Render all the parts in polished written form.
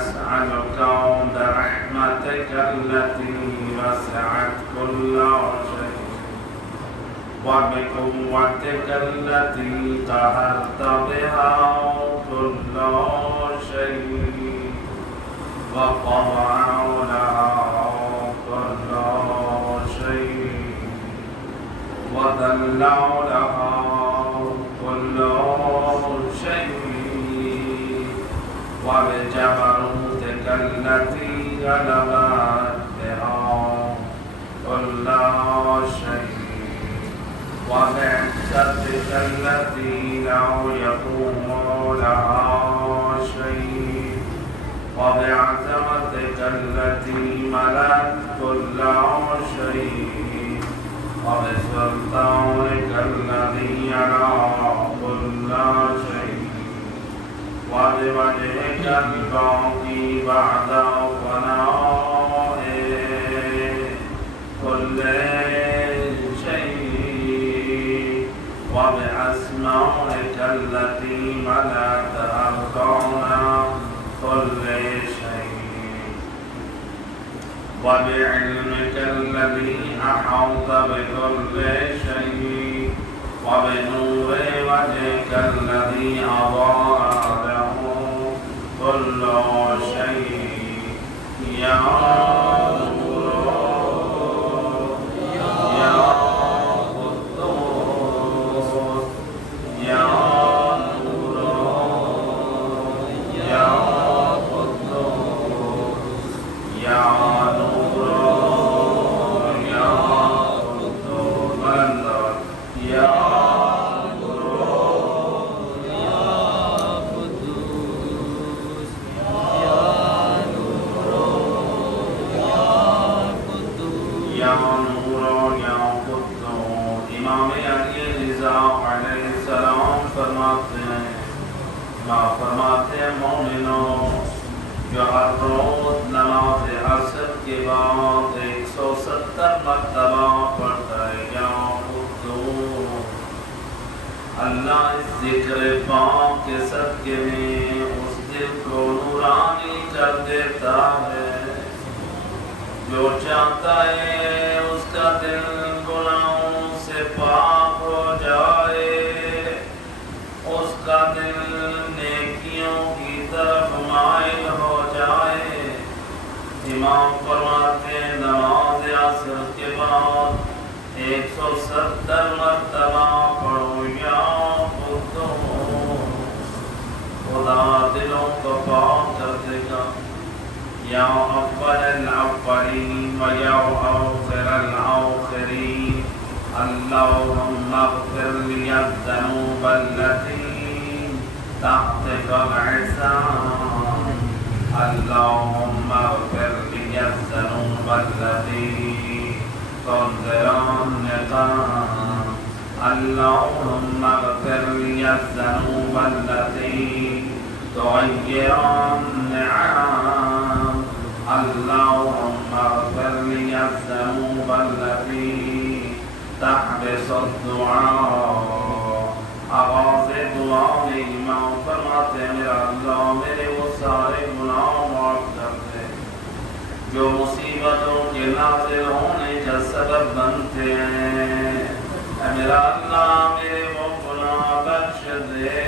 نسألك عود رحمتك التي وسعت كل شيء وبقوتك التي قهرت بها كل شيء وقضى لها كل شيء وذل لها كل شيء وبجبروتك التي غلبت بها كل شيء وبعزتك التي لا يقوم لها شيء وبعظمتك التي ملأت كل شيء وبسلطانك الذي يرى كل شيء وبوجهك الباقي بعد فناء كل شيء وبأسمائك التي ملأت أركان كل شيء وبعلمك الذي أحاط بكل شيء وبنور وجهك الذي أضاء له كل شيء يا نور يا قدوس يا نور يا قدوس يا نور يا قدوس يا فرماتے ہیں مومنوں جو ہر روز نماز عصر کے بعد 170 مرتبہ پڑھتا ہے یا قدوس اللہ اس ذکر پاک کے صدقے میں اس دل کو نورانی کر دیتا ہے جو چاہتا ہے اس کا دل گناہوں سے پاک ہو جائے اس کا دل نیکیوں کی طرف مائل ہو جائے امام فرماتے ہیں نماز عصر کے بعد 170 مرتبہ پڑھو یا قدوس خدا دلوں کو پاک کر دے گا یا اول الاولین و یا آخر الاخرین اللهم اغفر لي الذنوب التي تحتك العصام اللهم اغفر لي الذنوب التي تنزل النقام اللهم اغفر لي الذنوب التي تغير النعام اللهم اغفر لي الذنوب التي تحبس الدعاء آغاز دعا میں امام فرماتے ہیں میرا اللہ میرے وہ سارے گناہ معاف کر دے جو مصیبتوں کے نازل ہونے کا سبب بنتے ہیں اے میرا اللہ میرے وہ گناہ بخش دے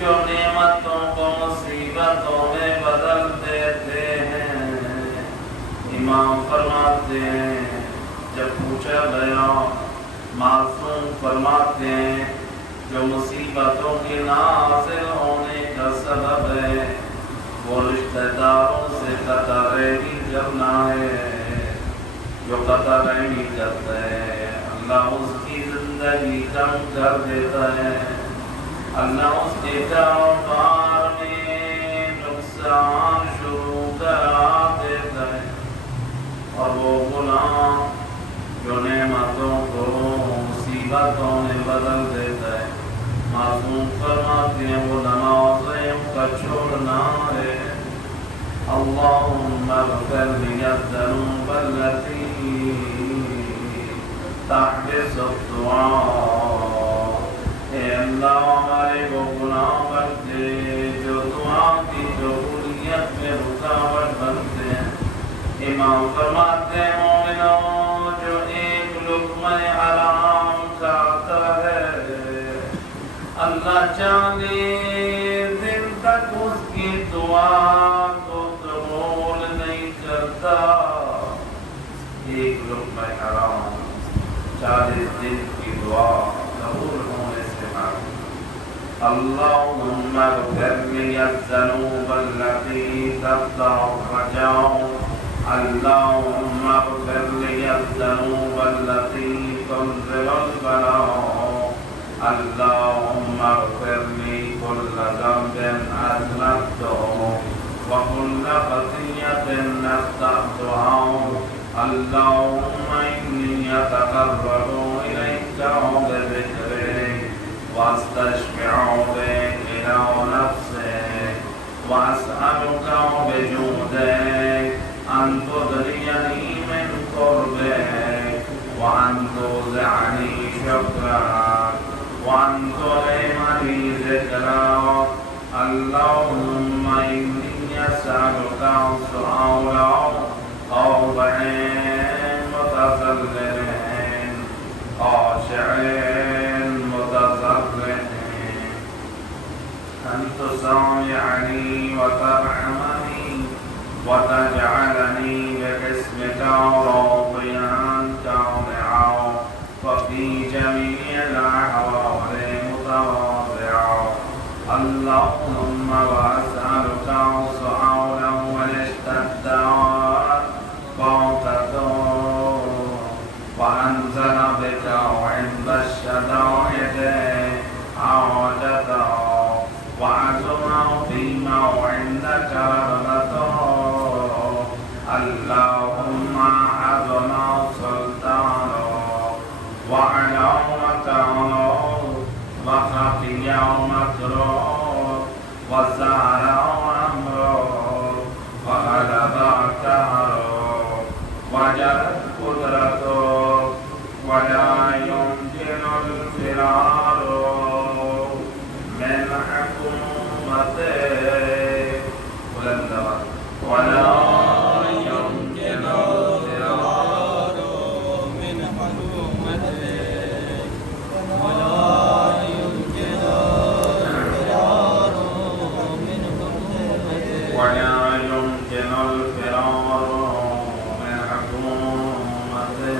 جو نعمتوں کو مصیبتوں میں بدل دیتے ہیں امام فرماتے ہیں جب پوچھا گیا معصوم فرماتے ہیں جو مصیبتوں کے نازل ہونے کا سبب ہے وہ رشتہ داروں سے قطع رحمی کرنا ہے جو قطع رحمی کرتا ہے اللہ اس کی زندگی کم کر دیتا ہے اللہ اس کے کاروبار میں نقصان شروع کرا دیتا ہے اور وہ گناہ جو نعمتوں کو مصیبتوں میں بدل دیتا ہے معصوم فرماتے ہیں وہ نمازیں کا چھوڑنا ہے اللهم اغفر لي الذنوب التي تحبس الدعاء اے اللہ ہمارے وہ گناہ بخش دے جو دعا کی قبولیت رکاوٹ بنتے ہیں۔ امام فرماتے ہیں مومنوں جو ایک لقمہ حرام کھاتا ہے اللہ 40 دن تک اس کی دعا کو قبول نہیں کرتا۔ ایک لقمہ حرام 40 دن کی دعا قبول ہونے سے معلوم۔ اللهم اغفر لي الذنوب التي تقطع الرجاء، اللهم اغفر لي الذنوب التي تنزل البلاء، اللهم اغفر لي كل ذنب أذنبته وكل خطيئة أخطأتها، اللهم إني أتقرب إليك بذكرك واستشفع بك إلى نفسك وأسألك بجودك أن تدريني من قربك وأن توزعني شكرك وأن تلهمني ذكرك، اللهم إني أسألك سؤال خاضع متذلل خاشع أن تسامعني وترحمني وتجعلني باسمك راضيا تابعا وفي جميع الأحوال متواضعا، اللهم وأسألك سؤالا ونشتد طاقته وأنزل بك عند الشدائد عاجته وعزم فيما عندك رغبته، اللهم عظم سلطانه وعلى مكانه وخفي مكره وسار أمره وغلب قهره وجرت قدرته ولا يمكن الفرار من حكومته ولا يمكن الفرار من حكومته ولا يمكن الفرار من حكومته ولا يمكن الفرار من حكومته،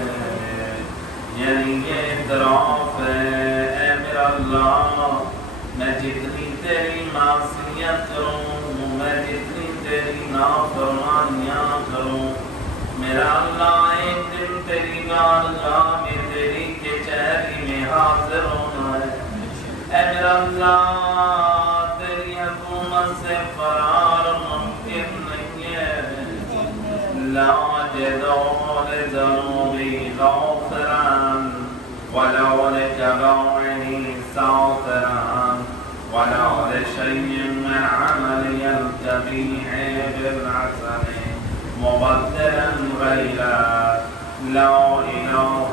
یعنی یہ اعتراف ہے میرا اللہ میں جتنی تیری معصیت کروں، میں جتنی تیری نافرمانیاں کروں، میرا اللہ ایک دن تیری بارگاہ میں تیری کچہری میں حاضر ہونا ہے۔ اے میرا اللہ تیری حکومت سے فرار ممکن نہیں ہے۔ لا جدو لذنوبی غافران ولو لكبائري ساطرا ولا لشيء من عملي القبيح بالحسن مبدلا غيرا، لا إله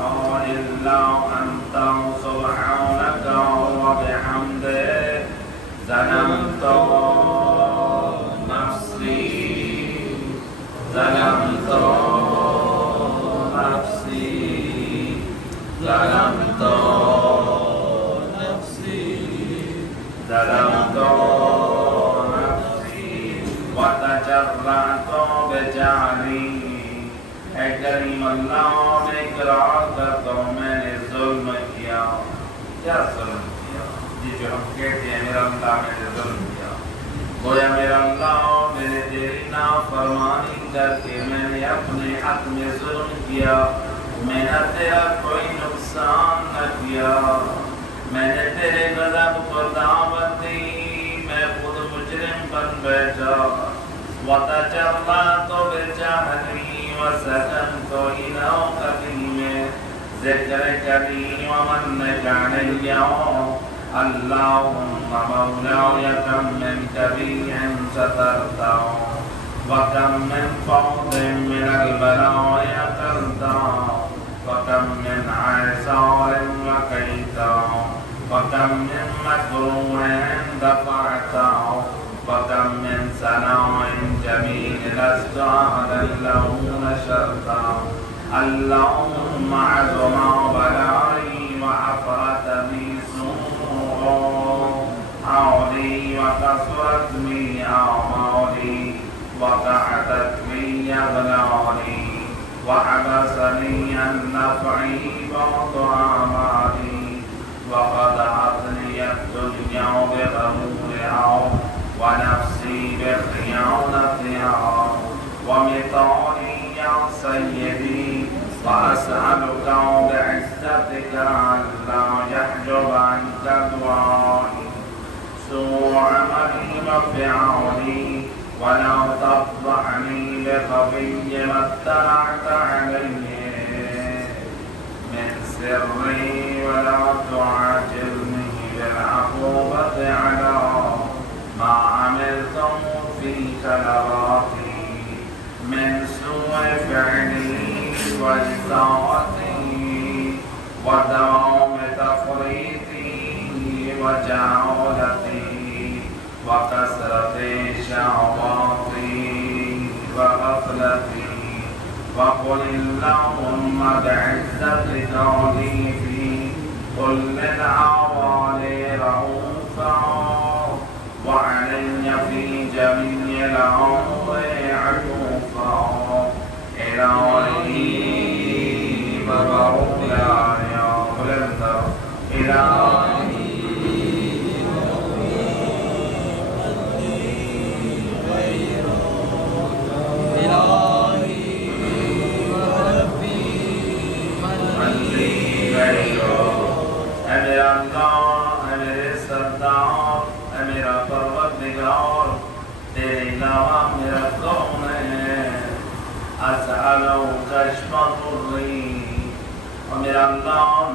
إلا أنت سبحانك وبحمدك ظلمت نفسي ظلمت نفسي ظلمت نفسي ظلمت نفسي وتجرأت بجهلي، اے کریم اللہ نے اقرار کرتا ہوں میں نے ظلم کیا۔ کیا ظلم کیا؟ جی جو ہم کہتے ہیں میرا اللہ میں نے ظلم کیا، گویا میرا اللہ میں نے تیری نافرمانی کر کے میں نے اپنے حق میں ظلم کیا، میں نے تیرا کوئی نقصان نہ کیا، میں نے تیرے غضب کو دعوت دی، میں خود مجرم بن بیٹھا۔ وَتَجَرَّأْتُ بِجَهْلِي وَسَكَنْتُ إِلَى قَدِيمِ ذِكْرِكَ لِي وَمَنِّكَ عَلَيَّ، اللهم مولاي كم من كبير سترته وكم من فوض من البلايا ترده وكم من عسار وكيته وكم من مكروه دفعته وكم من سناء جميل لست أهلا له نشرتا اللهم عظم بلائي وعفرت بي سوء حولي وكسرت بي أعمالي وقعدت بي أغلالي وحبسني عن نفعي بعض أعمالي وخدعتني الدنيا بغرورها ونفسي بخيانتها ومطالي يا سيدي وأسألك بعزتك ألا يحجب عنك دعائي سوء عملي وفعالي ولا تفضحني بخفي ما اطلعت عليه من سري ولا تعاجلني بالعقوبة على ما عملته في كلماتي من سوء فعلي وإساءتي ودوام تفريطي وجهالتي وكثرة شهواتي وغفلتي وقل اللهم بعزتك لي في كل الأعوال رؤوفا وعلي في جميع الأمر عطوفا إلهي ومولاي بلند إلهي أسأله كشف ضري ومن الله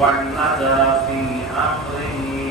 والنظر في أمري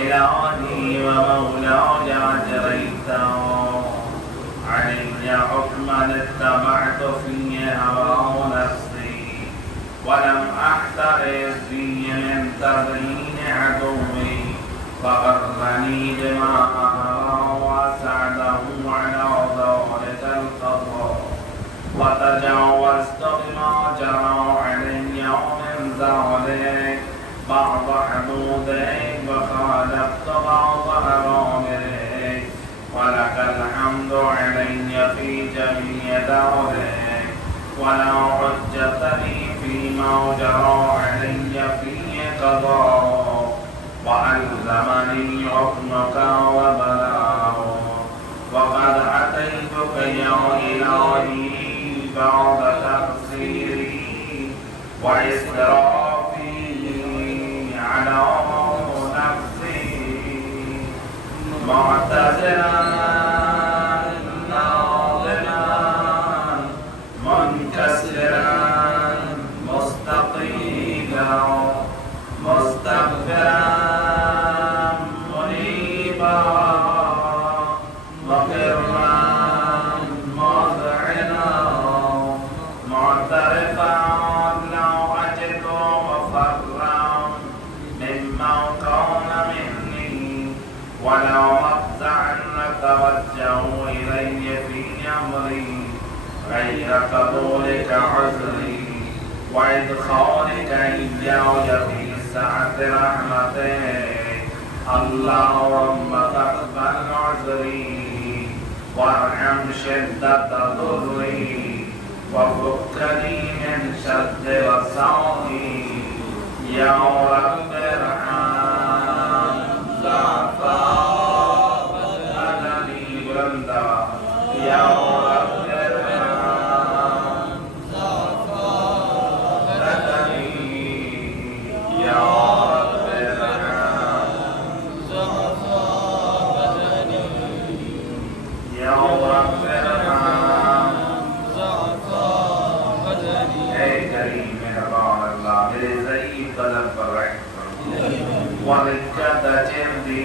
إلهي ومولاي أجريت علي حكما اتبعت فيه هوى نفسي ولم أحترز فيه من تضيين عدوي فغرني بما أهوى وأسعده على ذلك القضاء وتجاوزت بما جرى علي ومن ذلك بعض حدودك وخالفت بعض أوامرك ولك الحمد علي في جميع دورك ولا حجة لي فيما جرى علي فيه قضاء وعلمني حكمك وبلاغه وقد أتيتك يا إلهي بعد تقصيري وإسرافي على نفسي معتذرا ناظرا منكسرا مستقيلا مستغفرا منيبا مقرا مذعنا معترفا لو أجد مفرا مما كان مني ولو مفزعا نتوجه إلي في أمري غير قبولك عذري وإدخالك إياي في سعة رحمتك اللهم تقبل عذري وارحم شدة ضري وفكني من شد وصائي يا رب ارحم ضعفا بدني بلندا يا رب ورقت جلدي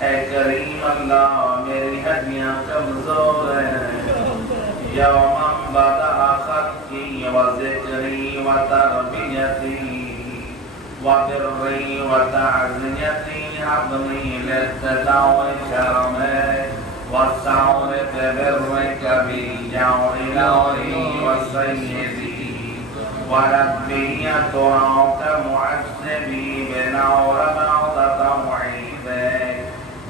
اے کریم اللہ میری ہڈیاں کمزور ہیں یوم بدأ خلقی و ذکری و تربیتی وبري وتعزيتي حبني للتداوي كرمك والسعور ببرك بجوعي وسيدي وربي دعاك معذبي بنور بعض توعيدك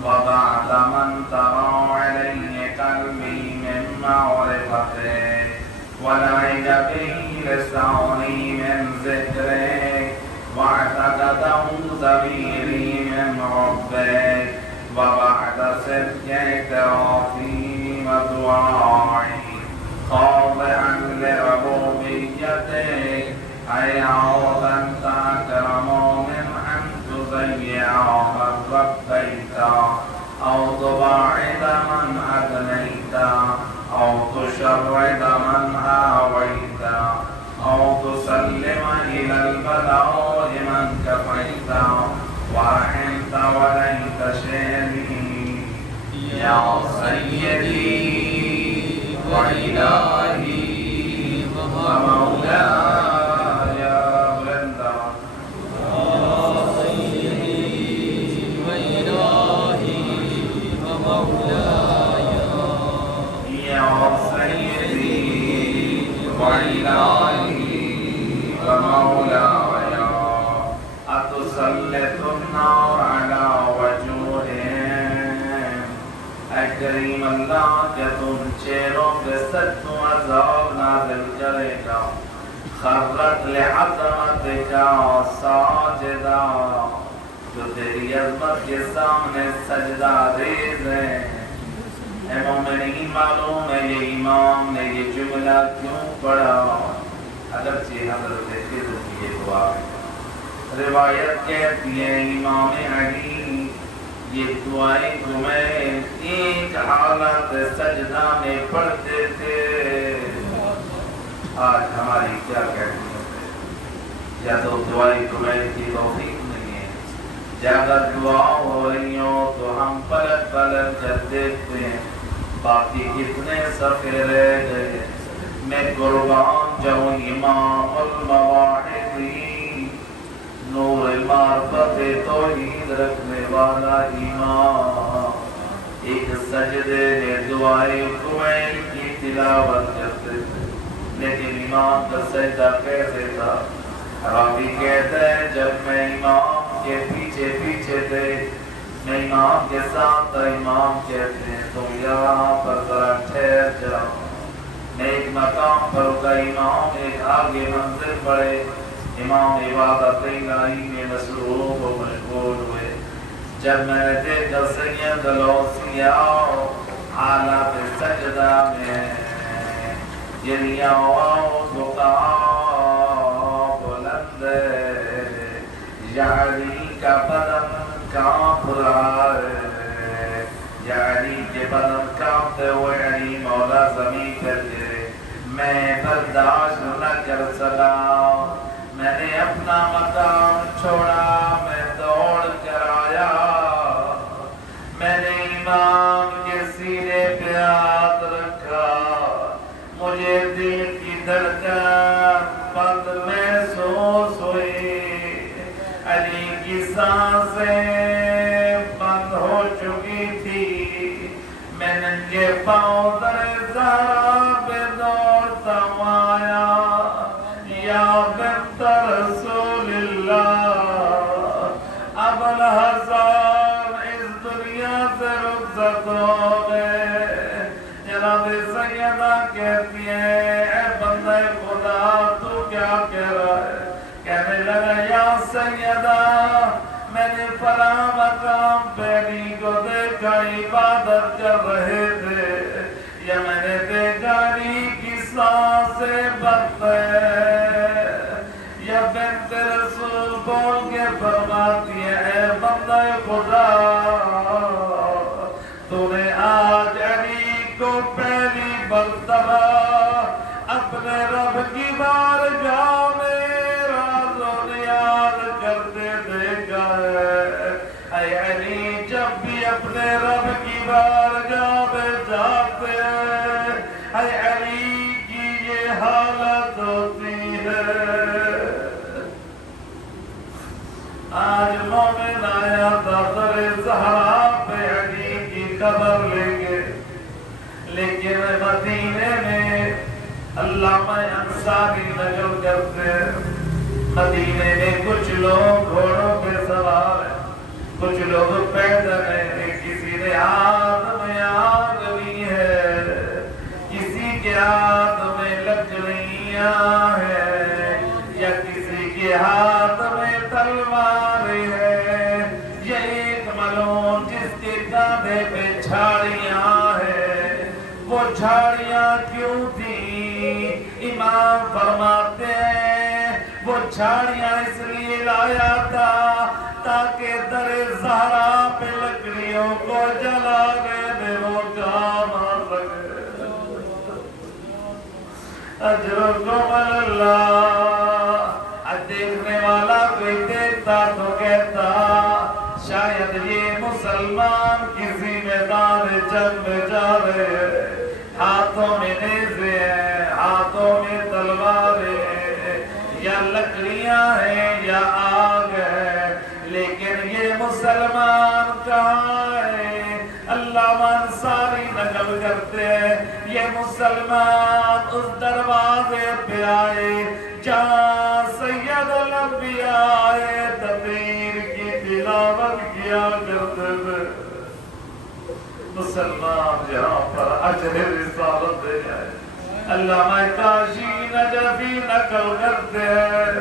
وبعد من ترى علي قلبي من معرفتك ولعب به لساني من ذكرك واعتقده ضميري من ربك وبعد صدق اعترافي ودعائي خاضعا لربوبيتك أي عوضا تكرم من أن تضيع من ربيت أو تباعد من أدنيت أو تشرد من آويت أو تسلم إلى البلاء من كفيت ورحمت وليت شيري يا سيدي وإلهي ومولاي بلندا يا سيدي وإلهي ومولاي يا سيدي وإلهي ومولاي أتسلط النار على وجوههم اے کریم اللہ کہ تم چہروں پہ سخت عذاب نازل کرے گا خرت لعظمتک ساجدہ جو تیری عظمت کے سامنے سجدہ ریز ہیں اے مومنین معلوم ہے یہ امام نے یہ جملہ کیوں پڑھا اگرچہ حضرت خضر کی یہ دعا ہے روایت کہتی ہے امام علی یہ دعائیں تمہیں ایک حالت سجدہ میں پڑھتے تھے آج ہماری کیا کہتی ہے یا تو دعائیں تمہیں کی توفیق نہیں ہے یا اگر دعا ہو رہی ہو تو ہم پلٹ پلٹ کر دیکھتے ہیں باقی کتنے صفحے رہ گئے میں قربان جاؤں امام المواحدی نور معرفت توحید رکھنے والا امام ایک سجدے میں دعائیں کمیل کی تلاوت کرتے تھے لیکن امام کا سجدہ کیسے تھا راوی کہتا ہے جب میں امام کے پیچھے پیچھے تھے میں امام کے ساتھ تھا امام کہتے ہیں تم یہاں پر ذرا ٹھہر جاؤ میں ایک مقام پر کا امام ایک آگے منزل پڑے امام عبادت الہی میں مصروف و مشغول ہوئے جب میں نے دیکھا سید لوسیہ حالت سجدہ میں گریہ و دعا بلند یعنی کا بدن کانپ رہا ہے یعنی کے بدن کانپتے ہوئے یعنی مولا زمین پر گرے میں برداشت نہ کر سکا میں نے اپنا مقام چھوڑا میں دوڑ کر آیا میں نے امام کے سینے پہ ہاتھ رکھا مجھے دل کی دھڑکن بند محسوس ہوئی علی کی سانسیں بند ہو چکی تھی میں ننگے پاؤں در زہرا پہ دوڑتا آیا یا بنت رسول اللہ اب الحسن اس دنیا سے رخصت ہو گئے جناب سیدہ کہتی ہے اے بندہ خدا تو کیا کہہ رہا ہے کہنے لگا یا سیدہ میں نے فلاں مقام پہ علی کو دیکھا عبادت کر رہے تھے یا میں نے دیکھا علی کی سانسیں بند ہے یا بنت رسول بول کے فرماتی ہے اے بندہ خدا تو نے آج علی کو پہلی مرتبہ اپنے رب کی بارگاہ میں راز و نیاز کرتے دیکھا ہے اے علی جب بھی آج مومن آیا تھا در زہرا پہ علی کی خبر لے کے، لیکن مدینے میں علامہ انصاری نقل کرتے مدینے میں کچھ لوگ گھوڑوں پہ سوار ہیں، کچھ لوگ پیدل ہیں، کسی نے ہاتھ میں آگ لی ہے، کسی کے ہاتھ میں لکڑیاں ہیں، یا کسی کے ہاتھ میں تلوار ہے، یہ ایک ملون جس کے کاندھے پہ جھاڑیاں ہیں۔ وہ جھاڑیاں کیوں تھی؟ امام فرماتے ہیں وہ جھاڑیاں اس لیے لایا تھا تاکہ در زہرا پہ لکڑیوں کو جلانے میں وہ کام آ سکے۔ اجرکم اللہ۔ دیکھنے والا کوئی دیکھتا تو کہتا شاید یہ مسلمان کسی میدان جنگ میں جا رہے ہیں، ہاتھوں میں نیزے ہیں، ہاتھوں میں تلواریں ہیں، یا لکڑیاں ہیں یا آگ ہے، لیکن یہ مسلمان کہاں ہے؟ علامہ انصاری نقل کرتے ہیں یہ مسلمان اس دروازے پہ آئے جہاں سید الانبیاء تطہیر کی تلاوت کیا کرتے تھے، مسلمان جہاں پر اجر رسالت دے جائے۔ علامہ کاشی نجفی نقل کرتے ہیں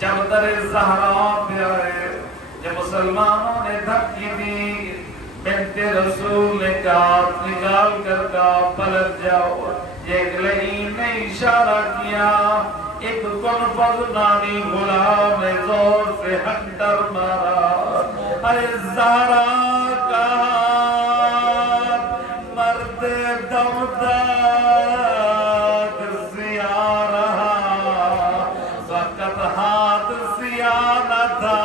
جب در زہرا پہ آئے، جب مسلمانوں نے دھمکی دی، بنت رسول نے کہا نکال کر کہا پلٹ جاؤ، ایک لئیم نے اشارہ کیا، ایک کنفذ نامی غلام نے زور سے ہنڈر مارا، ارے زہرا کا مرد دمداد سیاہ رہا، وقت ہاتھ سیاہ نہ تھا۔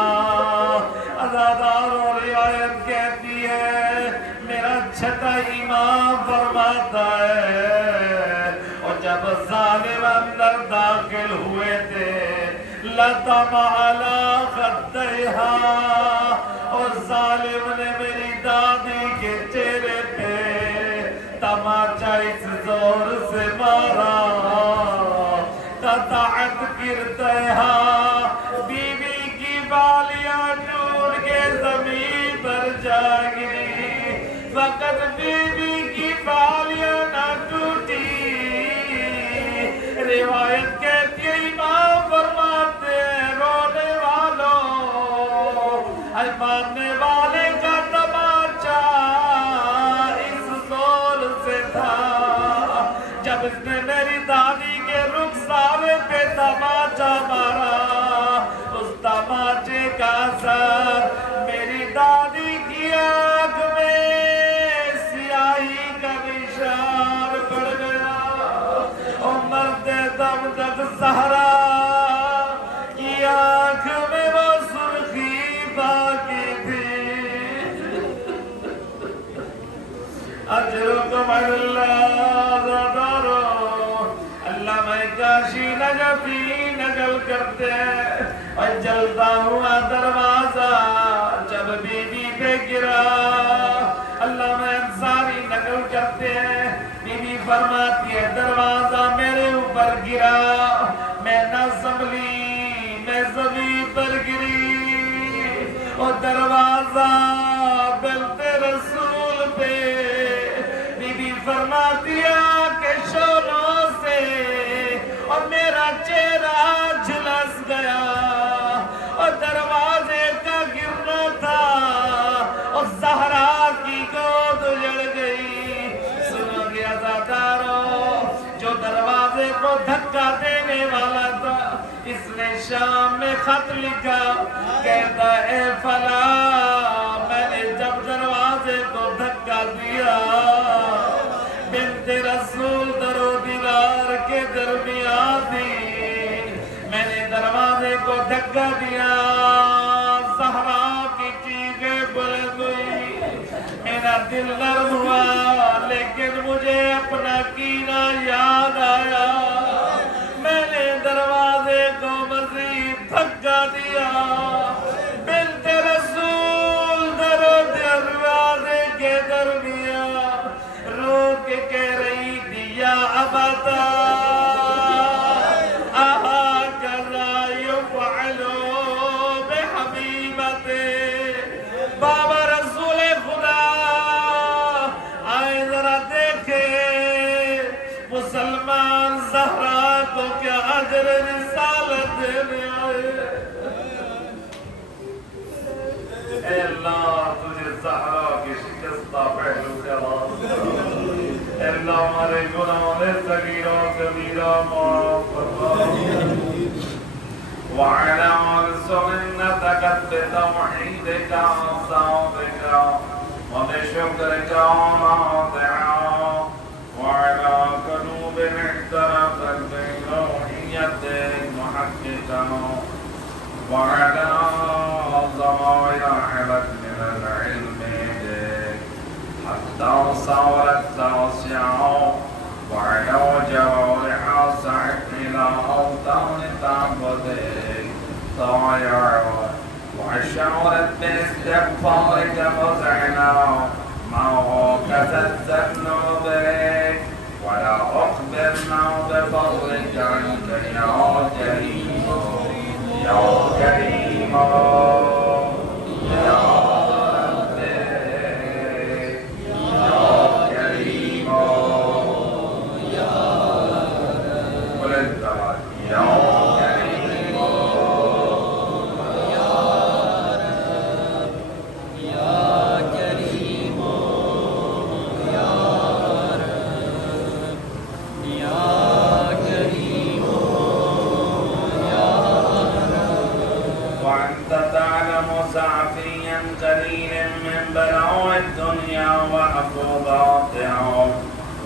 ازادار اور روایت کہتی ہے میرا چھٹا امام فرماتا ہے اور جب ظالم اندر داخل ہوئے تھے لطم علی خدیہا، اور ظالم نے میری دادی کے چہرے پہ تماچا اس زور سے مارا، قطعت کرتیہا، بیوی کی بالیاں ٹوٹ کے زمین پر جا گری، فقط بیوی کی بالیاں نہ ٹوٹی۔ روایت کہتی ہے امام فرماتے ہیں رونے والوں، ماننے والے کا تماچا اس زور سے تھا، جب اس نے میری دادی کے رخسارے پہ تماچا مارا، اس تماچے کا اثر میری دادی کی آنکھ میں سیاہی کا نشان پڑ گیا، اور مرتے دم تک زہرا کی آنکھ میں وہ سرخی باقی تھی۔ اجرکم اللہ دارو۔ علامہ کاشی نجفی نقل کرتے ہیں اور جلتا ہوا دروازہ جب بی بی پہ گرا، علامہ انصاری نقل کرتے ہیں بی بی فرماتی ہے دروازہ میرے اوپر گرا، میں نہ سنبھلی، میں زمین پر گری، اور دروازہ بنت رسول پہ بی بی فرماتی ہے کہ شولوں سے اور میرا چہرہ جھلس گیا، اور دروازے کا گرنا تھا اور زہرا کی گود اجڑ گئی۔ سنو گے عزادارو، جو دروازے کو دھکا دینے والا تھا اس نے شام میں خط لکھا، کہتا اے فلاں میں نے جب دروازے کو دھکا دیا، بنت رسول در و دیوار کے درمیان تھی، میں نے دروازے کو دھکا دیا، زہرا کی چیخیں بلند ہوئی، میرا دل نرم ہوا، لیکن مجھے اپنا کینہ یاد آیا، میں نے دروازے کو مزید دھکا دیا، أبدا أهكذا يفعل بحبيبته بابا رسول خدا آئے ذرا دیکھے مسلمان زہرا کو کیا اجر رسالت دینے آئے اے اللہ تجھے زہرا کی شکستہ پہلو کرا اے اللہ ہمارے گناہوں نے صغیرہ کبیرہ معاف فرما وعلى سنتك بتوحيدك وصوتك وبشكرك ومواضعا وعلى قلوب احترقت بروحيتك محققا وعلى ضمائر حلت من العلم بك حتى صارت توسعا وعلى جوارحا سعت إلى أوطان تعبدك طائعا وشعرت باستغفارك فزعنا معه كسدت ذنوبك ولا أخبرنا بفضلك عنك يا كريم يا كريم يا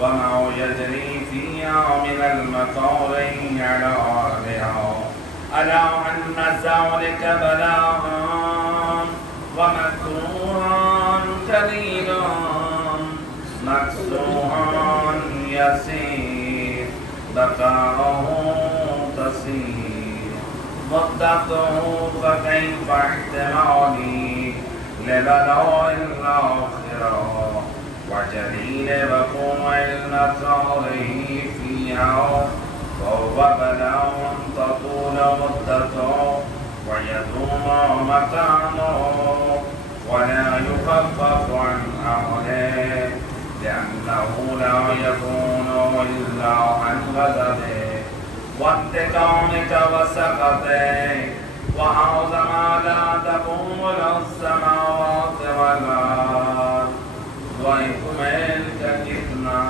وما يجري فيها من المطاري على أهلها ألا أن ذلك بلاء ومكروه قليل مكسوه يسير بقاؤه قصير مدته فكيف احتمالي لبلاء الآخرة وجليل وقوع المكاره فيها وهو بلاء تطول مدته ويدوم مكانه ولا يخفف عن أهله لأنه لا يكون إلا عن غضبه وانتقامك وسخطك وهذا ما لا تقوم له السماوات والأرض وَإِكُمَيْلْ کا کتنا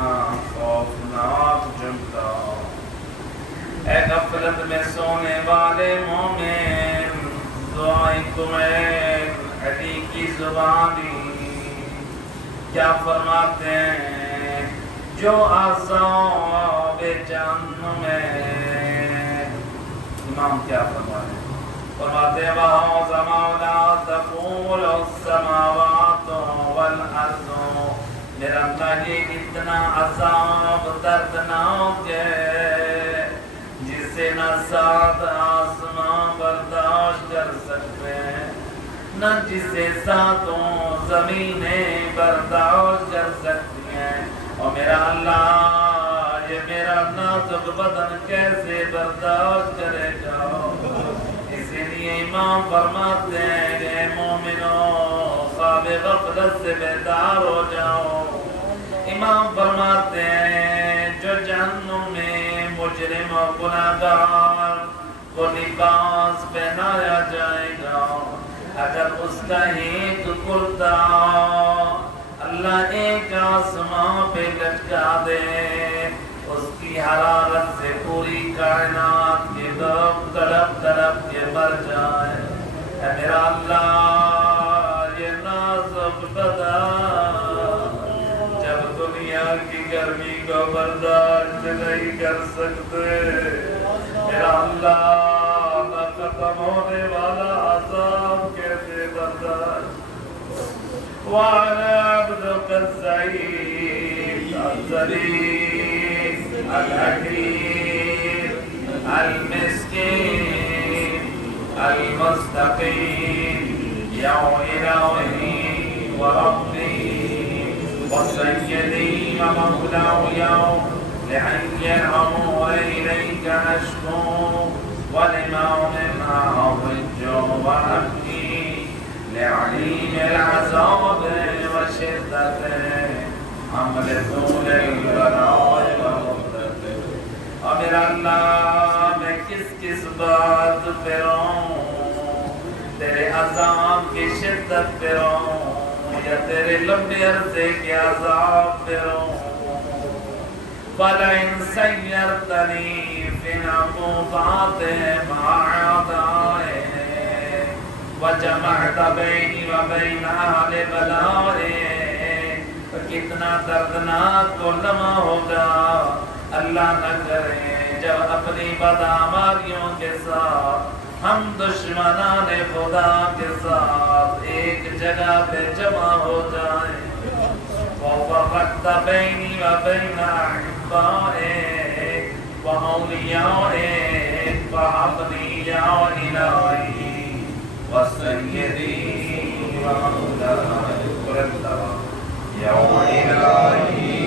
خوفناک جملہ اے غفلت میں سونے والے مومن دعائیں کمیل علی کی زبانی کیا فرماتے ہیں جو عذاب جہنم میں امام کیا فرماتے ہیں فرماتے وَهَوْزَ مَوْلَا تَقُولُ السَّمَاوَاتُ وَالْأَرْضُ میرا اللہ یہ اتنا عذاب دردناک ہے جسے نہ سات آسمان برداشت کر سکتے ہیں نہ جسے ساتوں زمینیں برداشت کر سکتی ہیں اور میرا اللہ یہ میرا نازک بدن کیسے برداشت کرے گا اسی لیے امام فرماتے ہیں کہ مومنوں خواب غفلت سے بیدار ہو جاؤ امام فرماتے ہیں جو جہنم میں مجرم و گناہگار کو لباس پہنایا جائے گا اگر اس کا ایک کرتا اللہ ایک آسمان پہ لٹکا دے اس کی حرارت سے پوری کائنات کی تڑپ کے مر جائے اے میرا اللہ یہ نازک بدن جب دنیا کی گرمی کو برداشت نہیں کر سکتے میرا اللہ نہ ختم ہونے والا عذاب کیسے برداشت وعلى عبدك الزعيم الذليل الحكيم المسكين المستقيم يا إلهي وربي وسيدي ومولاي لحي الأمور إليك نشكو ولموت أضج وأبكي لعليم العذاب وشدة حمل طول البلاء ومدته اور میرا اللہ میں کس بات پہ رہوں تیرے عذاب کی شدت پہ رہوں یا تیرے لمبے عرصے کے عذاب پہ رہوں فَلَئِن سَيَّرْتَنِي فِي الْعُقُوبَاتِ مَعَ أَعْدَائِي وَجَمَعْتَ بَيْنِي وَبَيْنَ أَهْلِ بَلَائِي تو کتنا دردناک کو لمحہ ہوگا اللہ نہ کرے جب اپنی بدعمالیوں کے ساتھ ہم دشمنان خدا کے ساتھ ایک جگہ پہ جمع ہو جائیں وَفَرَّقْتَ بَيْنِي وَبَيْنَ أَحِبَّائِي وَأَوْلِيَائِي فَهَبْ لِي يَا إِلَهِي وَسَيِّدِي وَمَوْلَايَ يَا إِلَهِي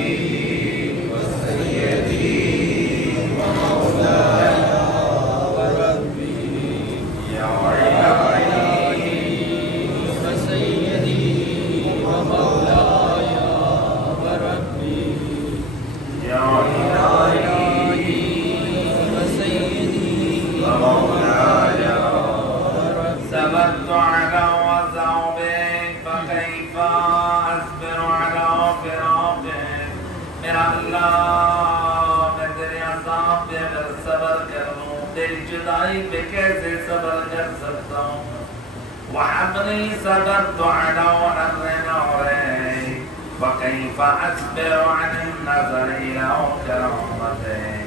جدائی پہ کیسے صبر کر سکتا ہوں وحبنی صبرت على حر نوري وكيف أصبر عن النظر إلى كرامته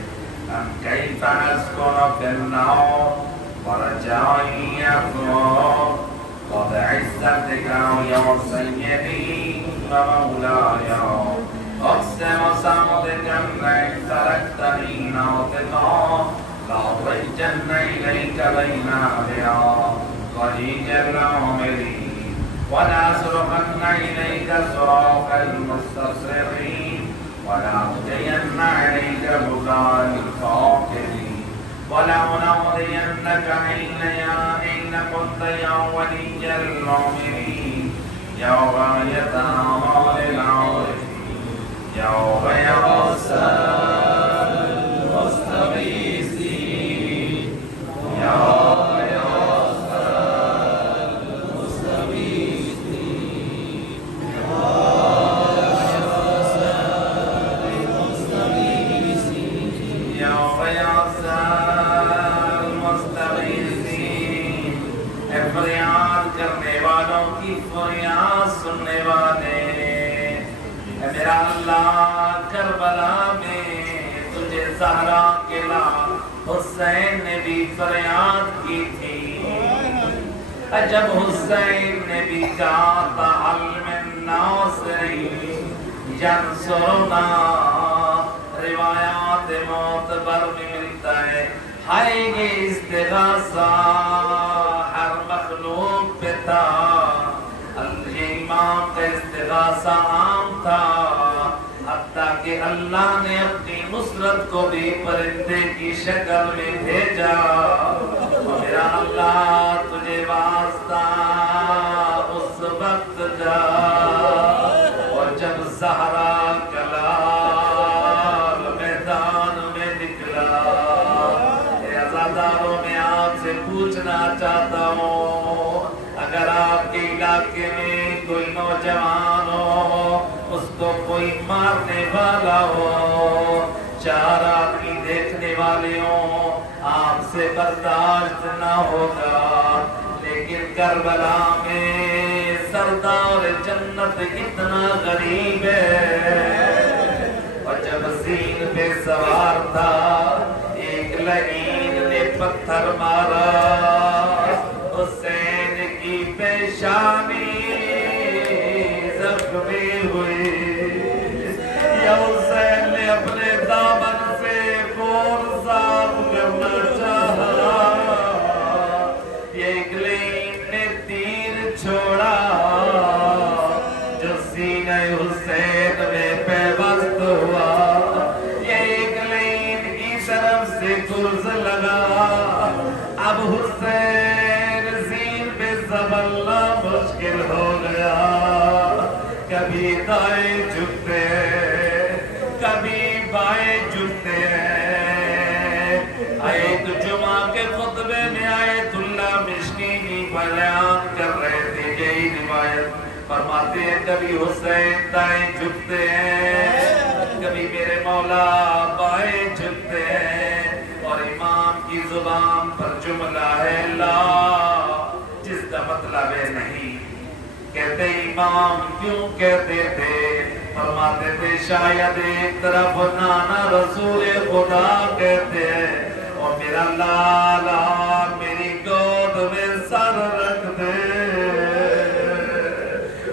أم كيف أسكن في النار ورجائي يفرغ قد عزتك يا سيدي ومولاي أقسم صمدك لئن تركتني ناطقا لأخرجن إليك بين أهلها ضجيج العمر ولأصرخن إليك صراخ المستصرخين ولأبدين عليك بكاء الفاقدين ولأنادينك أين كنت يا ولي المؤمنين يا غاية آمال العارفين يا غياث سننے والے میرا اللہ کربلا میں تجھے زہرا کے لال حسین نے بھی فریاد کی تھی جب حسین نے بھی کہا تھا حل من ناصرین ینصرنا روایات معتبر میں ملتا ہے ہائے یہ استغاثہ ہر مخلوق پہ تھا امام کا استغاثہ عام تھا حتیٰ کہ اللہ نے اپنی نصرت کو بھی پرندے کی شکل میں بھیجا میرا اللہ تجھے واسطہ اس وقت جا اور جب زہرا کلال میدان میں نکلا اے عزاداروں میں آپ سے پوچھنا چاہتا ہوں اگر آپ کے علاقے میں کوئی نوجوان ہو اس کو کوئی مارنے والا ہو چار آدمی دیکھنے والے ہوں آپ سے برداشت نہ ہوگا لیکن کربلا میں سردار جنت اتنا غریب ہے اور جب زین پہ سوار تھا ایک لعین نے پتھر مارا حسین کی پیشانی زخمی ہوئی یا حسین نے اپنے دامن سے خون صاف کرنا چاہا یہ گلین نے تیر چھوڑا جو سینہ حسین میں پیوست ہوا یہ میل ہو گیا. کبھی دائیں جھکتے ہیں کبھی بائیں جھکتے ہیں. آیت جمعہ کے خطبے میں آیت اللہ مشکینی بیان کر رہے تھے. یہی روایت فرماتے ہیں کبھی حسین دائیں جھکتے ہیں کبھی میرے مولا بائیں جھکتے ہیں. اور امام کی زبان پر جملہ ہے لا جس کا مطلب ہے نہیں. کہتے امام کیوں کہتے تھے؟ فرماتے تھے شاید ایک طرف نانا رسول خدا کہتے ہیں اور میرا لالا میری گود میں سر رکھ دے.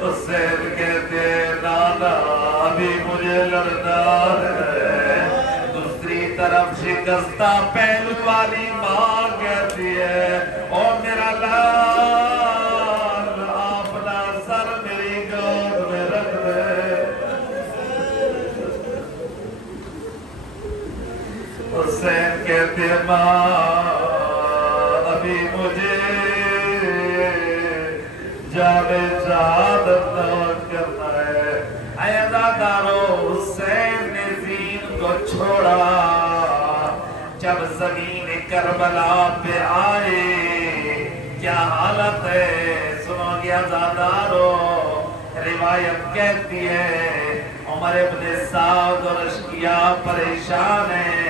حسین کہتے نانا ابھی مجھے لڑنا ہے. دوسری طرف شکستہ پہلو والی ماں کہتی ہے اور میرا لالا اپنا سر میری گود میں رکھ دے. حسین کہتے ماں ابھی مجھے جانے شہادت نوش کرنا ہے. اے عزادارو حسین نے زین کو چھوڑا. جب زمین کربلا پہ آئے کیا حالت ہے سنو گے عزادارو. روایت کہتی ہے عمر ابن سعد اور اشقیاء پریشان ہیں.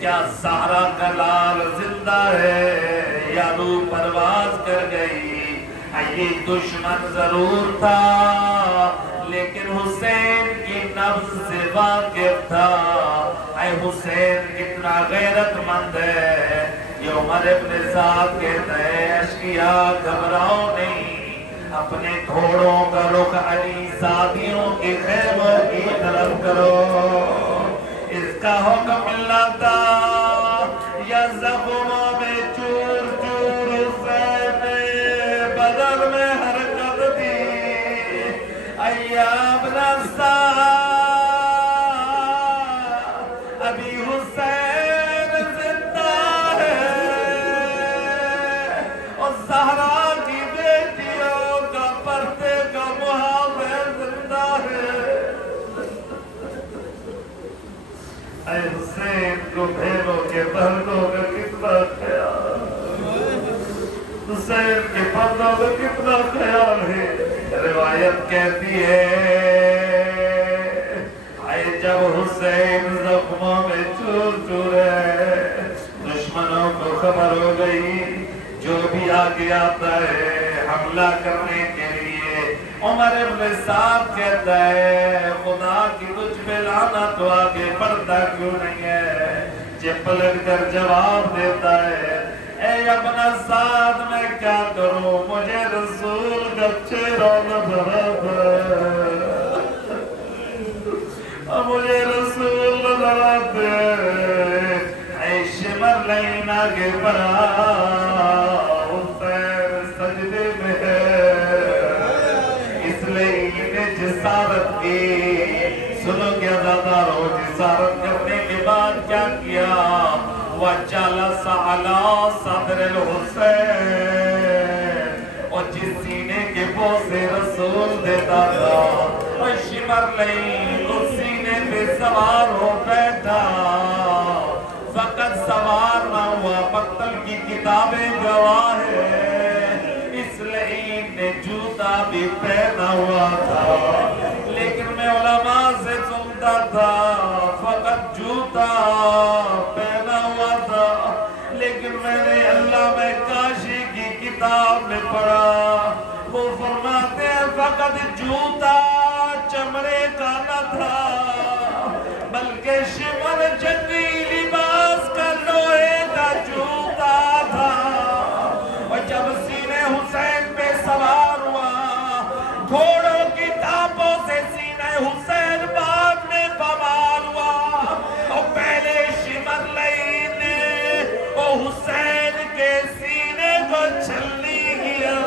کیا سہرا کا لال زندہ ہے یا روح پرواز کر گئی؟ یہ دشمن ضرور تھا لیکن حسین کی نفس سے واقف تھا. اے حسین کتنا غیرت مند ہے. یہ عمر ابن سعد کہتا ہے اشقیاء گھبراؤ نہیں. اپنے گھوڑوں کا رخ علی زادیوں کے خیموں کی طرف کرو. اس کا حکم اللہ تھا یا زخموں میں چور چور حسین نے بدن میں حرکت دی. ایام رسا ابھی حسین زندہ ہے اور زہرا کی بیٹیوں کا پردے کا محافظ زندہ ہے. اے حسین کو بھیڑوں کے بہنوں کا کتنا خیال. حسین کے پردوں کا کتنا خیال ہے. روایت کہتی ہے اے جب حسین زخموں میں چور چور ہے دشمنوں کو خبر ہو گئی. جو بھی آگے آتا ہے حملہ کرنے کے لیے عمر ابن سعد کہتا ہے خدا کی تجھ پہ لعنت تو آگے بڑھتا کیوں نہیں ہے؟ جب پلٹ کر جواب دیتا ہے اے ابن سعد میں کیا کروں مجھے رسول کا چہرہ نظر آتا ہے. مجھے رسول نظر آتے ہیں. اے شمر لین آگے بڑھا حسین سجدے میں ہے اس لیے انہیں جسارت کی. سنو کیا زادارو جسارت کرنے کے بعد کیا کیا؟ وَجَلَسَ عَلَىٰ صَدْرِ الْحُسَيْنِ اور جس سینے کے بوسے رسول دیتا تھا اور شمر لئی اس سینے پہ سوار ہو بیٹھا. فقط سوار نہ ہوا مقتل کی کتابیں گواہ ہے اس لیے نے جوتا بھی پہنا ہوا تھا. لیکن میں علماء سے سنتا تھا فقط جوتا پہنا ہوا تھا. لیکن میں نے علامہ کاشی کی کتاب میں پڑھا وہ فرماتے ہیں فقط جوتا چمڑے کا نہ تھا بلکہ شمر جنگی لباس کا لوہے کا جوتا تھا. اور جب سینے حسین پہ سوار ہوا گھوڑوں کی ٹاپوں سے سینے حسین بعد میں بمال ہوا اور پہلے شمر لئی نے وہ حسین کے سینے کو چھلنی کیا.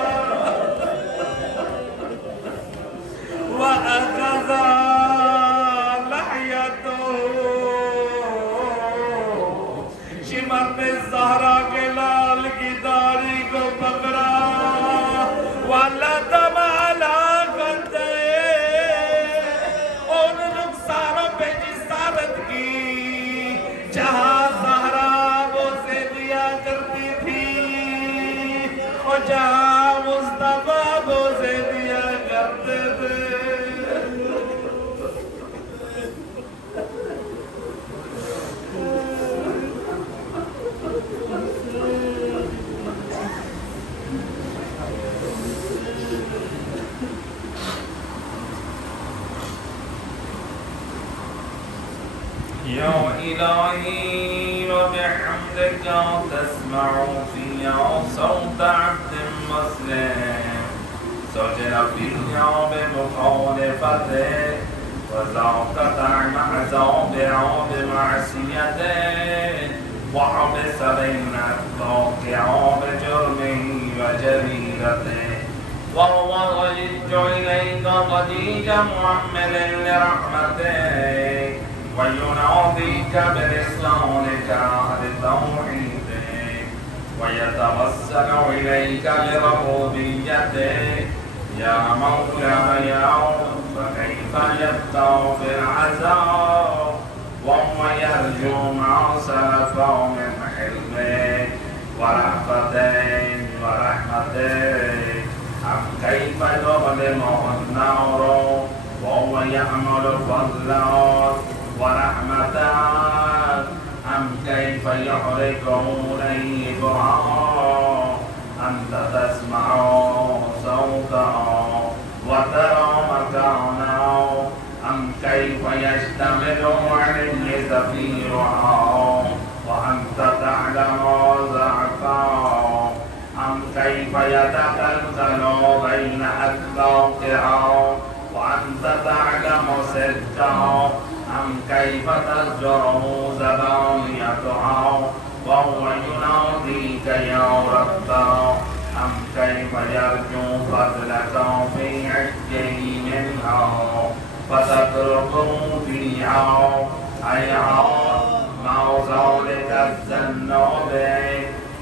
وَأَخَذَ لَحْيَتُهُ شمر نے زہرا کے لال کی داڑھی کو پکڑا وَلَطَمَ إلهي وبحمدك تسمع فيها صوت عبد مسلم سجل فيها بمخالفته وذاك طعم عذابها بمعصيته وحبس بين الواقع بجرمه وجريرته وهو ضجيج إليك ضجيج محمل لرحمته ويناديك بلسانك لتوحيدك ويتوسل إليك بربوبيتك يا مولاي فكيف يبقى في العذاب وهو يرجو ما سلف من حلمك ورحمتك أم كيف تظلمه النار وهو يعمل فضلك ورحمتك أم كيف يحرقه نيبها أنت تسمع صوته وترى مكانه أم كيف يشتمل عليه زفيرها وأنت تعلم ضعفه أم كيف يتكلكل بين أكلاكها وأنت تعلم صدقه أم كيف تزجره زبانيتها وهو يناديك يا ربه أم كيف يرجو فضلك في عجه منها فتتركه فيها أيها ما ذلك الذنوب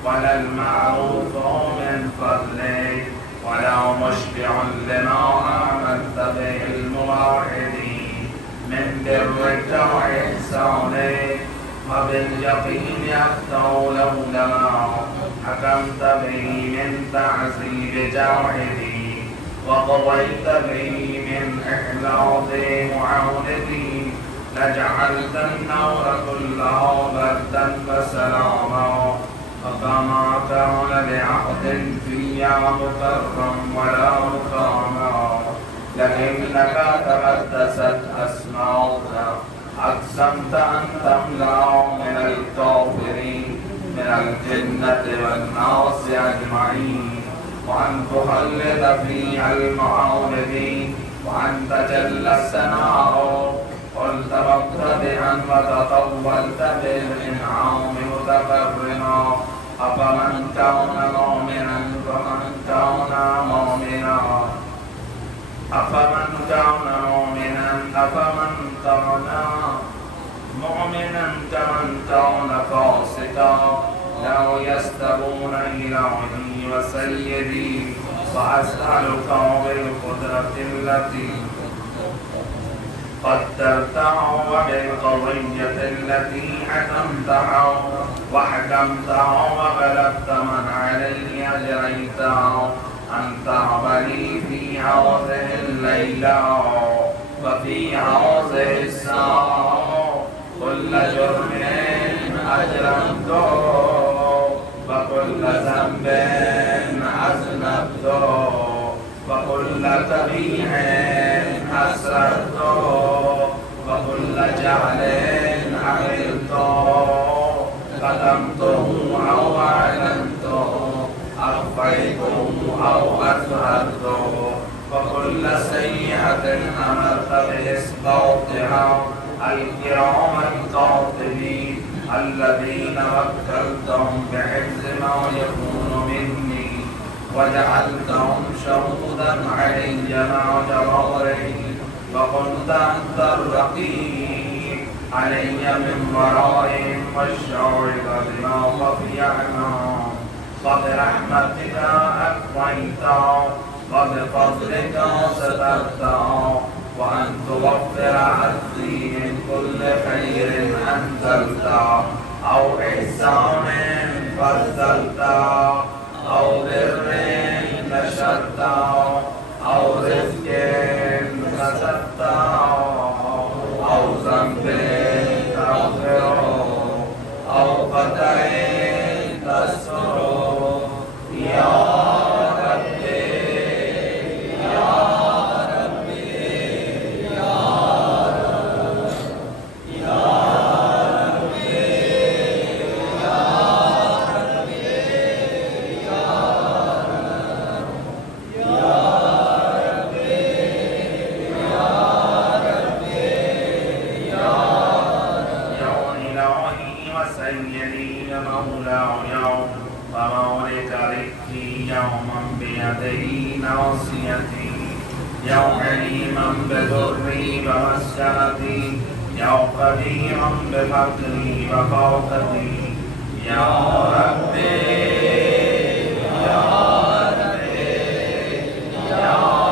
ولا المعروف من فضلك ولا مشبع لما آمنت به الموحدين من برك وإحسانك وباليقين يفتح له لما حكمت به من تعذيب جاحدي وقضيت به من إحلاط معاندي لجعلت النور كله بردا وسلاما فما كان لعهد فيها مكرم ولا مقاما لكنك تقدست أسماؤك أقسمت أن تملأ من الكافرين من الجنة والناس أجمعين وأن تخلد فيها المعاندين وأن تجل السماء قلت مقتدئا وتطولت بالإنعام متكرما أفمن كان مؤمنا فمن كان مؤمنا أفمن كان مؤمنا كمن كان فاسقا لا يستوون إلهي وسيدي وأسألك بالقدرة التي قدرتها وبالقضية التي حكمتها وغلبت من علي أجريتها أن تعملي في هذه الليلة وفي هذه الساعة كل جرم أجرمته وكل ذنب أذنبته وكل قبيح أسررته وكل جهل عملته كتمته أو أعلنته أخفيته أو أظهرته وكل سيئة أمرت بإسقاطها الكرام الكاتبين الذين وكلتهم بحفظ ما يكون مني وجعلتهم شهودا علي مع جوارحي وكنت أنت الرقيب علي من ورائهم والشعر بما خفي عنهم فبرحمتك أكفيته وبفضلك سترته وأن توفر عزي من كل خير أنزلته أو إحسان فضلته أو بر نشرته أو رزق كسبته أو ذنب تغفره أو قطع تستره يا يا عليما بضري ومسكنتي يا قديرا بفقري وفوقتي يا ربي يا ربي يا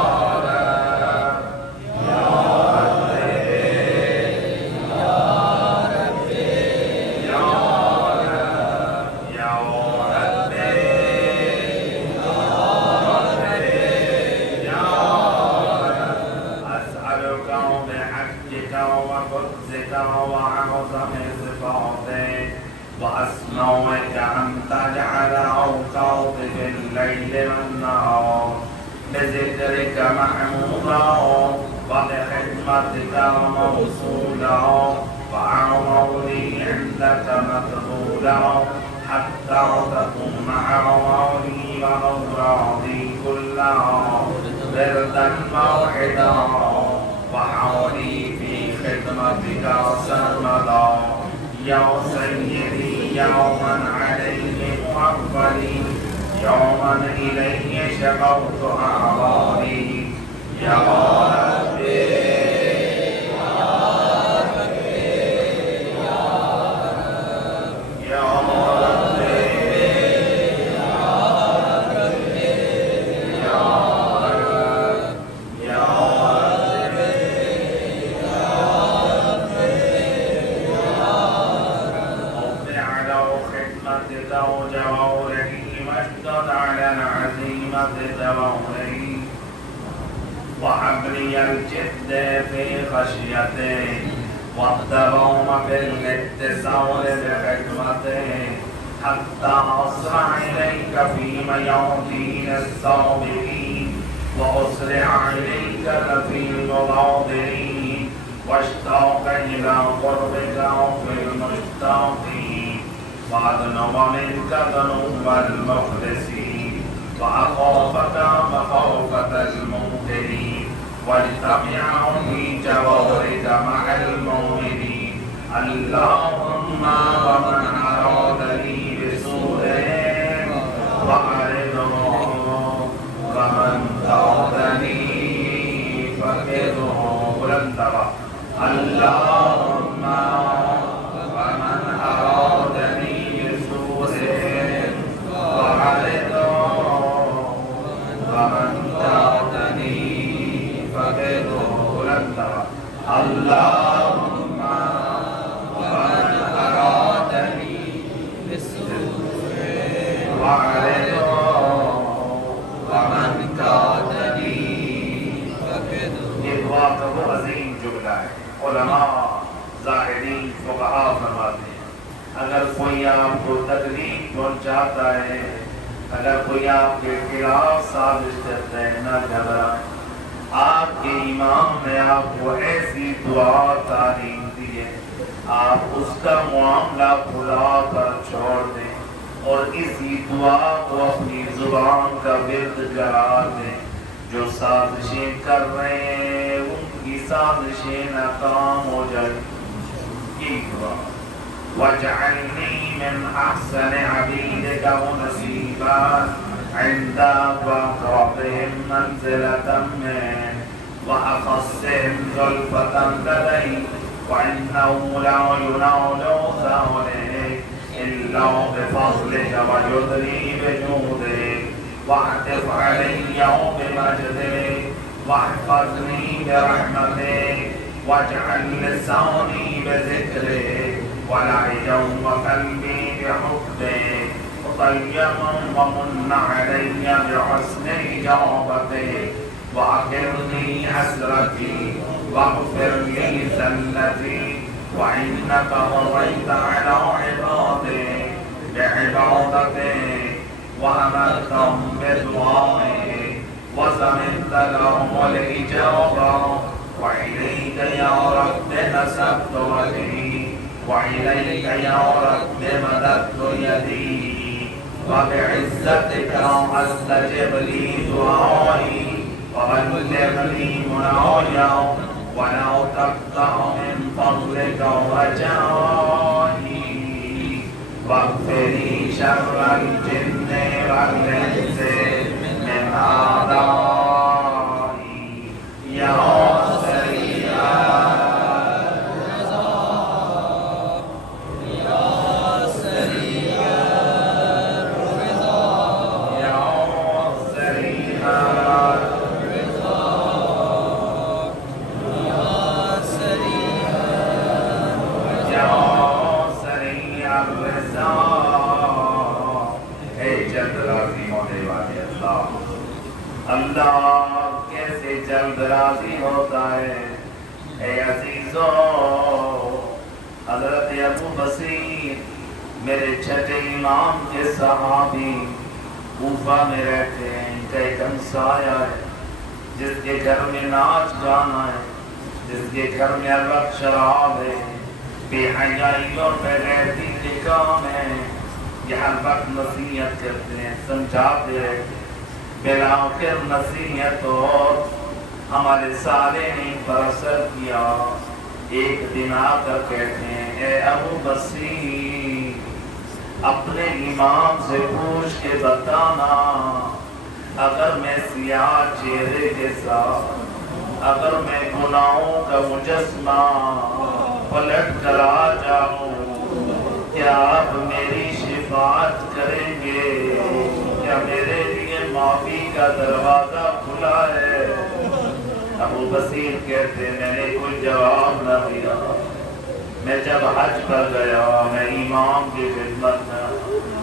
وأسمعك أن تجعل أوقاتي بالليل والنهار بذكرك محمودا وبخدمتك موصولا وأعمالي عندك مقبولا حتى تكون أعمالي وأغراضي كلها بردا موحدا وحولي في خدمتك سرمدا يا سيدي يوما عليه مؤقلي يوما إليه شكوت أعراضي يا ربي وحبلي الجد في خشيته والدوام بالاتصال بحكمته حتى أسرع إليك في ميادين السابقين وأسرع إليك في المغادرين واشتاق إلى قربك في المشتاقين وأذنب منك ذنوب المخلصين وأخافك مخافة المنكرين واجتمع في جوارك مع المؤمنين اللهم ومن أراد لي بسوء وأعرضه ومن أرادني فكره بلندرة اللهم ومن أرادني بسوء وأعرضه ومن أرادني فكره بلندرة اللهم ومن أرادني بسوء وأعرضه ومن كادني فكره یہ دعا کا وہ عظیم جملہ ہے علماء زاہدین فقہاء فرماتے ہیں اگر کوئی آپ کو تکلیف پہنچاتا ہے اگر کوئی آپ کے خلاف سازش کرتا ہے نہ گھبرائیں آپ کے امام نے آپ کو ایسی دعا تعلیم دی ہے آپ اس کا معاملہ بھلا کر چھوڑ دیں اور اسی دعا کو اپنی زبان کا ورد قرار دیں جو سازشیں کر رہے ہیں ان کی سازشیں ناکام ہو جائیں یہ دعا واجعلنی من احسن عبیدک ونصیبا عند وقربهم منزلة من وأخصهم زلفة لديك وإنه لا ينال ذلك إلا بفضلك ويدري بجودك واعطف علي بمجدك واحفظني برحمتك واجعل لساني بذكرك ولعيا وقلبي بحبك وطيبا ومن علي بحسن إجابتك وأقرني حسرتي واغفر لي زلتي وإنك قضيت على عبادك بعبادتك وأمرتهم بدعائك وزمنت لهم الإجابة وإليك يا رب نسبت وجهي وإليك يا رب مددت يدي وبعزتك استجب لي دعائي وبلغ لي منايا ولا تقطع من فضلك رجائي واغفر لي شر الجن والإنس من أعدائي یا سریع اللہ کیسے جلد راضی ہوتا ہے. اے عزیزو، حضرت ابو بصیر میرے چھٹے امام کے صحابی کوفہ میں رہتے ہیں. ان کا ایک ہمسایہ ہے جس کے گھر میں ناچ گانا ہے، جس کے گھر میں عرق شراب ہے، بے حیائی اور بے غیرتی کے کام ہے. یہ ہر وقت نصیحت کرتے ہیں، سمجھاتے رہتے ہیں. بلاخر نصیحت اور ہمارے سارے نے پر اثر کیا. ایک دن آ کر کہتے ہیں اے ابو بصیر، اپنے امام سے پوچھ کے بتانا، اگر میں سیاہ چہرے کے ساتھ، اگر میں گناہوں کا مجسمہ پلٹ کر آ جاؤں، کیا آپ میری شفاعت کریں گے؟ کیا میرے لیے معافی کا دروازہ کھلا ہے؟ ابو بصیر کہتے میں نے کوئی جواب نہ دیا. میں جب حج پر گیا، میں امام کی خدمت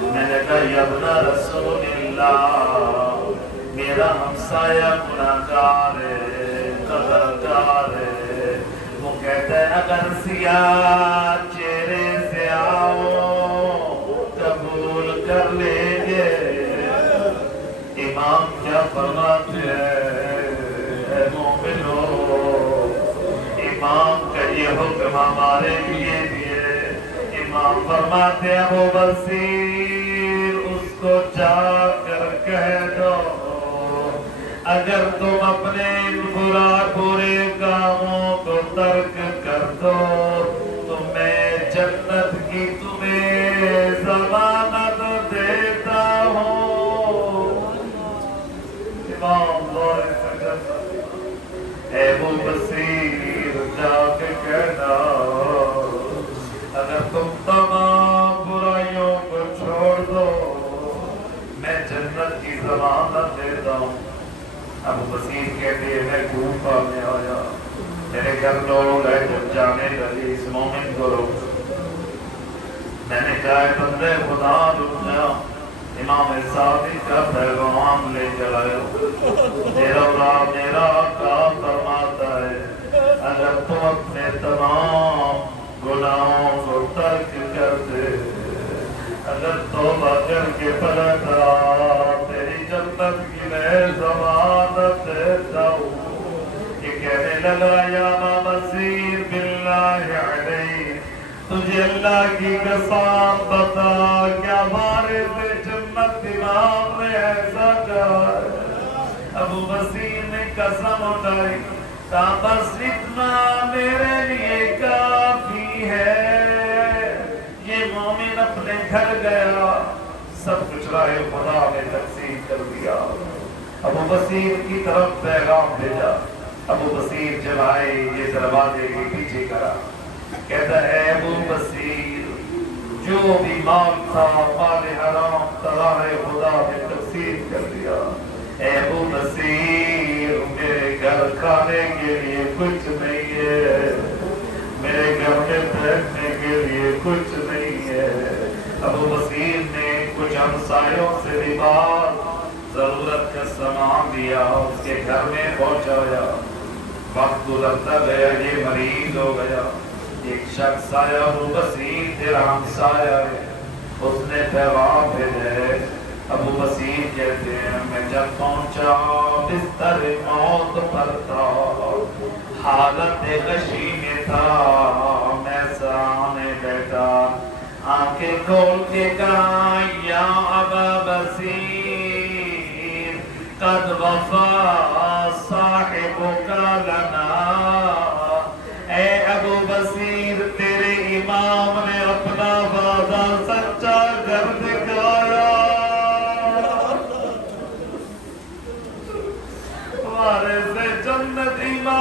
میں نے کہا یا ابن رسول اللہ، میرا ہمسایہ گناہگار ہے، قدرگار ہے. وہ کہتا ہے اگر سیاہ چہرے سے آؤ قبول کر لیں گے. امام کیا فرماتے ہیں اے مومنو، امام کا یہ حکم ہمارے لیے بھی ہے. امام فرماتے ہیں ابو بصیر، اس کو جا کر کہہ دو اگر تم اپنے برے کاموں کو ترک کر دو تو میں جنت کی تمہیں ضمانت دیتا ہوں. اے ابو بصیر، جا کے کہنا اگر تم تمام برائیوں کو چھوڑ دو میں جنت کی ضمانت دیتا ہوں. ابو بصیر کہتے ہیں میں کوفہ میں آیا، میرے گھر لوگ آئے، جب جانے لگے اس مومن کو روک. میں نے کہا ہے بندے خدا رک جا، امام صادق کا پیغام لے کر آیا. میرا آقا فرماتا ہے اگر تم اپنے تمام گناہوں کو ترک کر دے، اگر توبہ کر کے پلٹ آ، تیری جنت کی میں ضمانت دیتا ہوں. یہ کہنے لگا یا ابا بصیر باللہ علیہ، تجھے اللہ کی قسم بتا کیا وارث جنت امام نے ایسا کہا ہے؟ ابو بصیر نے قسم اٹھائی، کہا بس اتنا میرے لیے کافی ہے. یہ مومن اپنے گھر گیا، سب کچھ راہ خدا نے تقسیم کر دیا. ابو بصیر کی طرف پیغام بھیجا. ابو بصیر جب آئے یہ دروازے کے پیچھے کرا، کہتا ہے ابو بصیر جو بھی مال تھا مال حرام راہ خدا نے تقسیم کر دیا. اے ابو بصیر میرے گھر کھانے کے لیے کچھ نہیں ہے، میرے گھر میں بیٹھنے کے لیے کچھ نہیں ہے. ابو بصیر نے کچھ ہمسایوں سے بھی بات ضرورت کا سامان دیا، اس کے گھر میں پہنچایا. وقت گزرتا گیا، یہ مریض ہو گیا. ایک شخص آیا، ابو بصیر تیرا ہمسایہ ہے، اس نے پیغام بھیجا. ابو بصیر کہتے ہیں میں جب پہنچا بستر موت پر تھا، حالت غشی میں تھا، میں سامنے بیٹھا، آنکھیں کھول کے کہا یا ابا بصیر قد وفا صاحبک لنا. اے ابو بصیر تیرے امام نے اپنا وعدہ سچا کر دکھایا. وارث جنت امام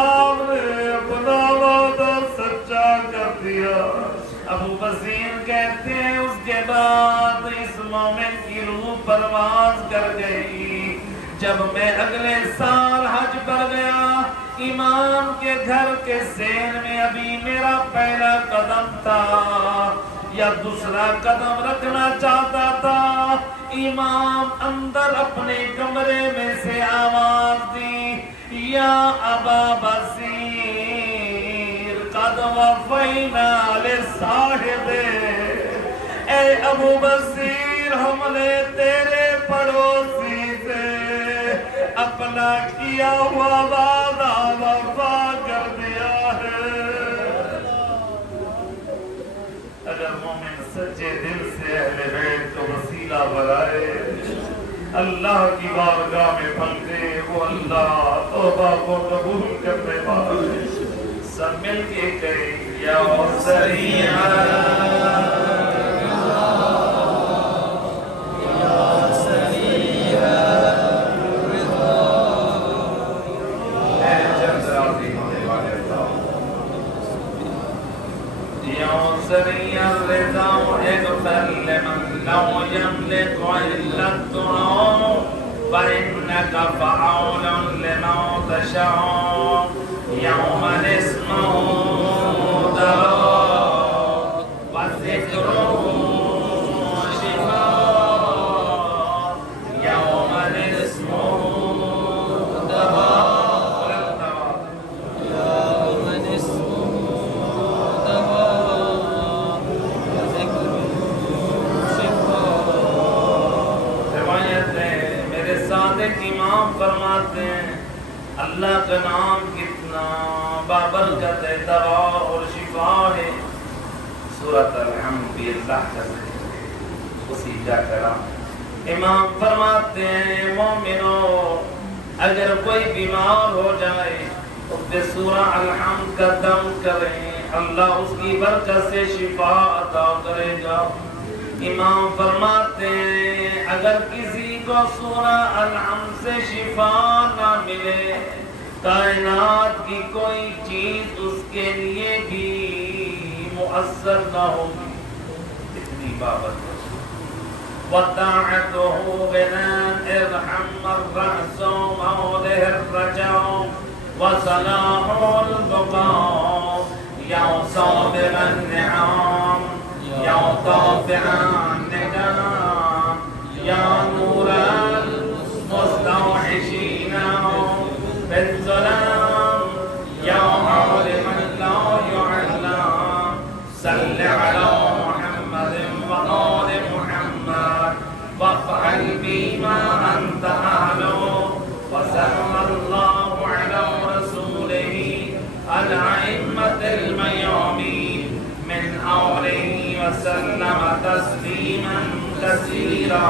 بصیر کہتے ہیں اس کے بعد اس مومن کی روح پرواز کر گئی. جب میں اگلے سال حج پر گیا، امام کے گھر کے سین میں ابھی میرا پہلا قدم تھا یا دوسرا قدم رکھنا چاہتا تھا، امام اندر اپنے کمرے میں سے آواز دی، یا ابا بصیر قد وفینا لصاحب، اے ابو بصیر ہم نے تیرے پڑوسی سے اپنا کیا ہوا وعدہ وفا کر دیا ہے. اگر مومن سچے دل سے اہل بیت کو وسیلہ بنائے، اللہ کی بارگاہ میں پھنسے، وہ اللہ توبہ کو قبول کرنے والا ہے. سب مل کے کہیں یا سریعا سريع الرضا اغفر لمن لو يملك إلا الدعاء فإنك فعول لما تشاء يوم اسمه دواء وذكره شفاء يوم اسمه دواء فرماتے ہیں اللہ کا نام کتنا بابرکت دوا اور شفا ہے. سورۃ الحمد بھی اللہ کا ذکر ہے، اسی جا کر امام فرماتے ہیں مومنو اگر کوئی بیمار ہو جائے تو بے سورہ الحمد کا دم کریں، اللہ اس کی برکت سے شفا عطا کرے گا. امام فرماتے ہیں اگر کسی کو سورہ الحمد سے شفا نہ ملے، کائنات کی کوئی چیز اس کے لیے بھی مؤثر نہ ہوگی. اتنی بابت وَطَاعَتُهُ غِنَىٰ اِرْحَمَّ الرَّأْسُ مَوْلِهِ الرَّجَوْ وَصَلَاحُ الْبُقَاءُ يَا صَابِرَ النِّعَامِ يَا طَافِعَ النِّدَامِ يَا نُورَ المستوحشين بالظلام يا عالما لا يعلم صل على محمد وآل محمد وافعل بما أنت أهله وصلى الله على رسوله الأئمة الميامين من آله وسلم تسليما كثيرا.